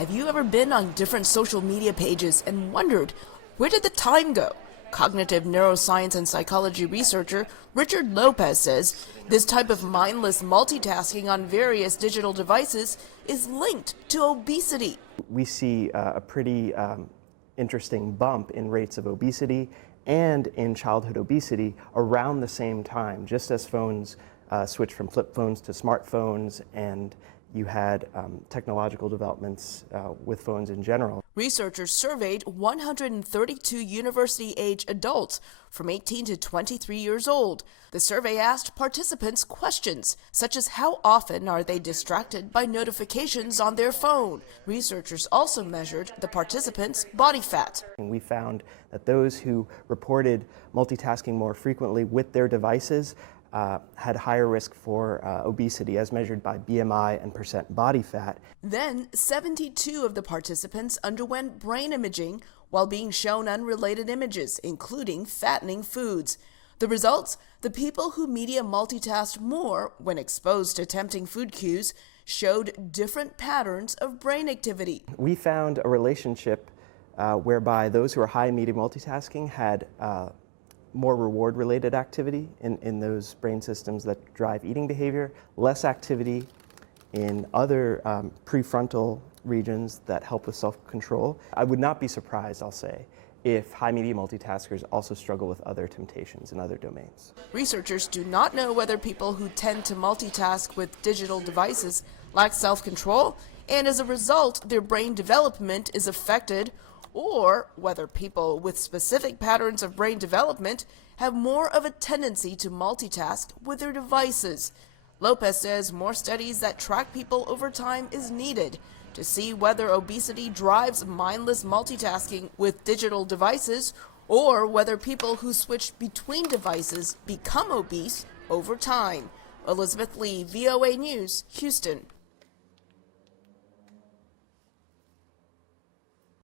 Have you ever been on different social media pages and wondered, where did the time go? Cognitive neuroscience and psychology researcher Richard Lopez says this type of mindless multitasking on various digital devices is linked to obesity. We see a pretty interesting bump in rates of obesity and in childhood obesity around the same time, just as phones switched from flip phones to smartphones, and you had technological developments with phones in general. Researchers surveyed 132 university-age adults from 18 to 23 years old. The survey asked participants questions such as how often are they distracted by notifications on their phone. Researchers also measured the participants' body fat. And we found that those who reported multitasking more frequently with their devices had higher risk for obesity as measured by BMI and percent body fat. Then 72 of the participants underwent brain imaging while being shown unrelated images, including fattening foods. The results? The people who media multitasked more when exposed to tempting food cues showed different patterns of brain activity. We found a relationship whereby those who are high media multitasking had more reward-related activity in those brain systems that drive eating behavior, less activity in other prefrontal regions that help with self-control. I would not be surprised, I'll say, if high media multitaskers also struggle with other temptations in other domains. Researchers do not know whether people who tend to multitask with digital devices lack self-control, and as a result, their brain development is affected, or whether people with specific patterns of brain development have more of a tendency to multitask with their devices. Lopez says more studies that track people over time is needed to see whether obesity drives mindless multitasking with digital devices or whether people who switch between devices become obese over time. Elizabeth Lee, VOA News, Houston.